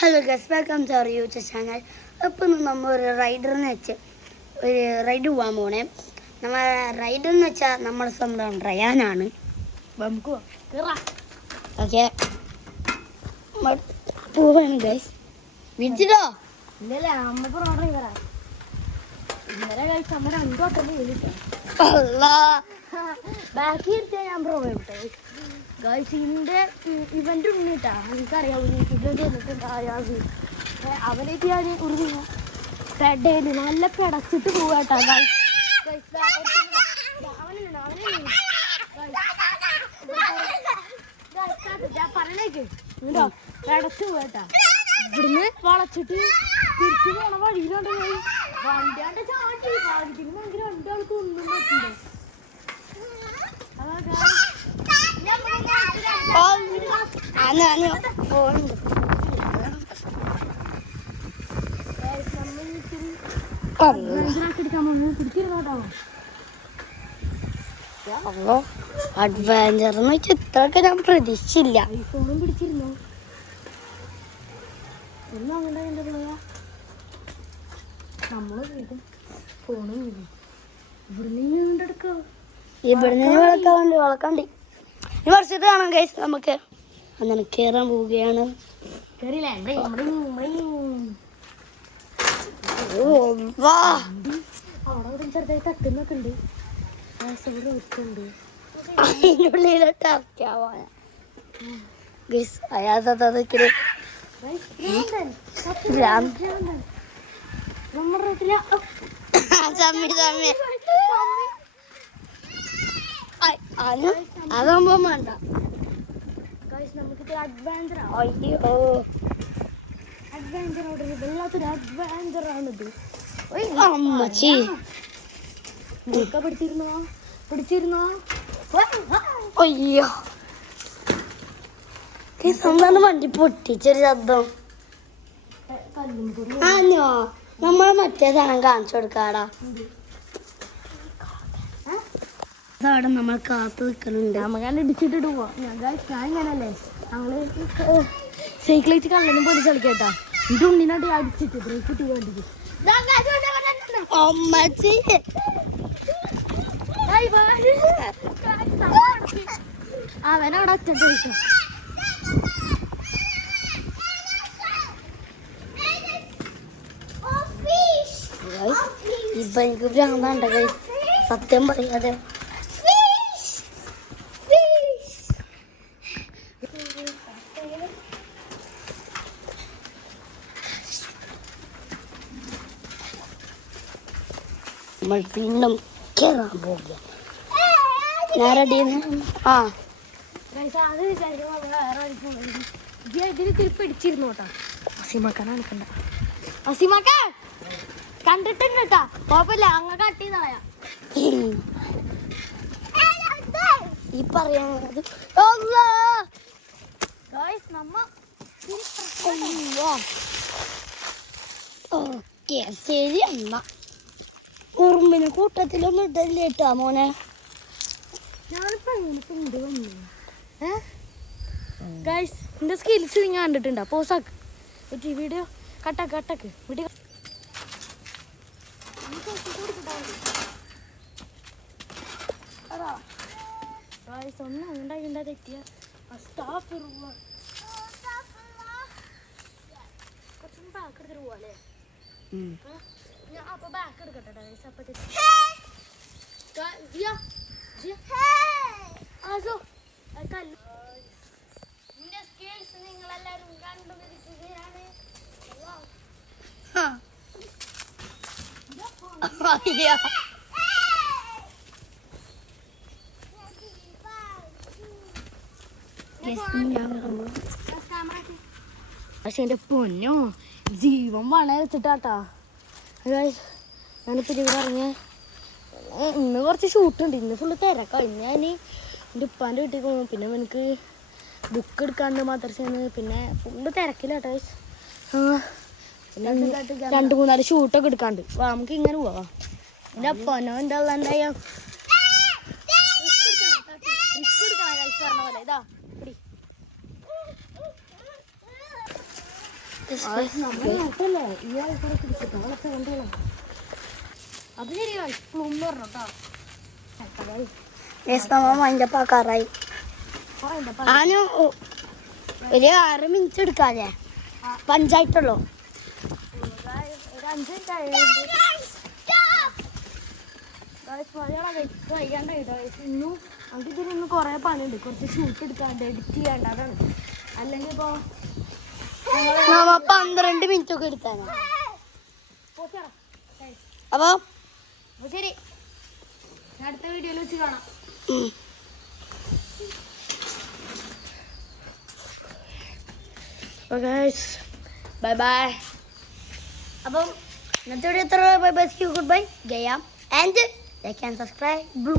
Hello guys welcome to our YouTube channel. അപ്പം നമ്മൾ ഒരു റൈഡ് പോകാൻ പോണേ. നമ്മൾ റൈഡർ എന്ന് വെച്ചാൽ നമ്മുടെ സ്വന്തം റയാനാണ്. ഓക്കെ പോവാണ് ഗൈസ്. വിളിച്ചിട്ടോ? ഇല്ലല്ലേ, അമ്മക്ക് ഓർഡർ ചെയ്തരാ. ഇന്നലെ കഴിച്ച് അമ്മ 2 ഹോട്ടലിൽ വിളിക്കാം. ബാക്കി ഇരുത്തിയാൽ ഞാൻ പ്രൊവൈഡ് വിട്ടേ ഗൈസ്. ഇതിൻ്റെ ഇവൻ്റ് ഉണ്ണിട്ടാ എനിക്കറിയാം. യൂട്യൂബിൽ വന്നിട്ടുണ്ട് അയാൾക്ക്. അവരേക്ക് ഞാൻ ഉറുമില്ല പെടേല് നല്ല പിടച്ചിട്ട് പോവാട്ടാ ഗൈസ്. പറഞ്ഞേക്ക് കേട്ടോ, പിടച്ചു പോവാട്ടാ. ഇവിടുന്ന് വളച്ചിട്ട് തിരിച്ചു പോണ വഴിയിലുണ്ട് പോയി വണ്ടിയാണ്ട് ചാട്ടി ഭാഗ്യത്തിന് ഭയങ്കര 2 ആൾക്ക് ഒന്നും പറ്റില്ല. അഡ്വഞ്ചർ എന്ന് വെച്ചാൽ ഇത്രയൊക്കെ ഞാൻ പ്രതീക്ഷിച്ചില്ല. ഫോണും പിടിച്ചിരുന്നു ഒന്നും അങ്ങനെ എന്താ പറയാ, നമ്മള് ഫോണും ഇവിടുന്ന് കൊണ്ടെടുക്കോ. ഇവിടുന്ന് വളക്കാണ്ടി ഈ വർഷത്ത് കാണാം ഗൈസ്. നമുക്ക് അങ്ങനെ കയറാൻ പോവുകയാണ്. അവിടെ ചെറുതായി തട്ടുന്നൊക്കെ ഉണ്ട്. അതിൻ്റെ ഉള്ളിലോട്ട് ഇറക്കാവാ ഗൈസ്. അയാൾക്ക് അതാകുമ്പോ വേണ്ട. നമുക്ക് അഡ്വഞ്ചർ വല്ലാത്തൊരു അഡ്വഞ്ചർ ആണിത്. അമ്മച്ചി പിടിച്ചിരുന്നോ അയ്യോ എന്താണ് വണ്ടി പൊട്ടിച്ചൊരു ശബ്ദം. ആഞ്ഞോ നമ്മളെ മറ്റേ സാധനം കാണിച്ചു കൊടുക്കാടാ. അതവിടെ നമ്മൾ കാത്തു നിൽക്കുന്നുണ്ട്. നമുക്ക് ഇടിച്ചിട്ടിട്ട് പോവാം. ഞാൻ ഇങ്ങനല്ലേ ഞങ്ങള് സൈക്കിൾ വെച്ച് കള്ളനും പോലീസ് കളിക്കേട്ടാ. ഇത് ഉണ്ണിനോട്ട് അടിച്ചിട്ട് ബ്രേക്ക് കിട്ടി വേണ്ടിട്ട് അമ്മച്ചി അവനവിടെ ഒറ്റ ചോദിച്ചു. ഇപ്പൊ എനിക്ക് ഭ്രാന്താണ്ട കൈ സത്യം പറയാതെ. നമ്മൾ വീണ്ടും കയറാൻ പോകുക. ഞാൻ റെഡിയാണ്. ഇതിന് തിരിപ്പ് ഇടിച്ചിരുന്നു കേട്ടോ. അസീമാക്കാണ് നിൽക്കണ്ട. അസീമാക്ക കണ്ടിട്ടുണ്ട് കേട്ടാ, കുഴപ്പമില്ല. അങ്ങ് കട്ട് ചെയ്തായ ഈ പറയുന്നത് ഓക്കെ ശരി. എന്നാ ഉറുമ്പിന് കൂട്ടത്തിലൊന്നും ഇട്ടല്ലേ കേട്ടാ മോനെ. ഞാനിപ്പോ ഉണ്ട് വന്നു ഗൈസ്. എന്റെ സ്കിൽസ് നിങ്ങൾ കണ്ടിട്ടുണ്ടോ? പോസാക്ക് വീഡിയോ കട്ടാക്ക് വീഡിയോ ഒന്നും ഉണ്ടാക്കിണ്ടാ തെറ്റിയ കുറച്ചും ബാക്ക് എടുത്തിട്ട് പോവാല്ലേ. ഞാൻ അപ്പൊ ബാക്ക് എടുക്കട്ടെ ഗൈസ്. അപ്പൊ നിങ്ങളെല്ലാരും കണ്ടുപിടിക്കുകയാണ്. പക്ഷെ എന്റെ പൊന്നോ ജീവൻ പണ വെച്ചിട്ടാട്ടാ. ഞാനിപ്പോ ഇവിടെ ഇറങ്ങിയ ഇന്ന് കുറച്ച് ഷൂട്ടുണ്ട്. ഇന്ന് ഫുള്ള് തിരക്കാണ്. ഇന്ന് ഞാൻ എൻ്റെ ഉപ്പാൻ്റെ വീട്ടിൽ പോകും. പിന്നെ എനിക്ക് ബുക്ക് എടുക്കാണ്ട് മദ്രസന്ന്. പിന്നെ ഫുള്ള് തിരക്കില്ലാട്ടോ. പിന്നെ 2-3 ഷൂട്ടൊക്കെ എടുക്കാണ്ട്. നമുക്ക് ഇങ്ങനെ പോവാ. എൻ്റെ അപ്പനോ എൻ്റെ എന്താ റിസ്ക് എടുക്കാൻ പറഞ്ഞ പോലെ. ഇതാ നമ്മളെ നാട്ടല്ലേ ഈ ആൾക്കാരെ പിടിച്ചിട്ട് അവളൊക്കെ കണ്ടോളാം. അത് ശരിയാ ഇപ്പോഴും പറഞ്ഞു കേട്ടോ. നമ്മ മൈൻഡപ്പ് ആക്കാറായി. ഞാനും ഒരു 6 മിനിറ്റ് എടുക്കാതെ പഞ്ചായത്തുള്ളൂ. ഒരു 5 മിനിറ്റ് ഇന്നും നമുക്ക് ഇതിന് കുറേ പണിയുണ്ട്. കുറച്ച് ഷൂട്ട് എടുക്കാണ്ട് എഡിറ്റ് ചെയ്യാണ്ട് അതാണ്. അല്ലെങ്കിൽ ഇപ്പോൾ നമ്മ 12 മിനിറ്റ് ഒക്കെ എടുത്താനോ. അപ്പൊ ശരി, അടുത്ത വീഡിയോയിൽ വെച്ച് കാണാം. Bye bye. അപ്പം ഇന്നത്തെ വീഡിയോ എത്ര? ബൈ ബൈ, ഗുഡ് ബൈ, ഗയാം ആൻഡ് ലൈക്ക് ആൻഡ് സബ്സ്ക്രൈബ്.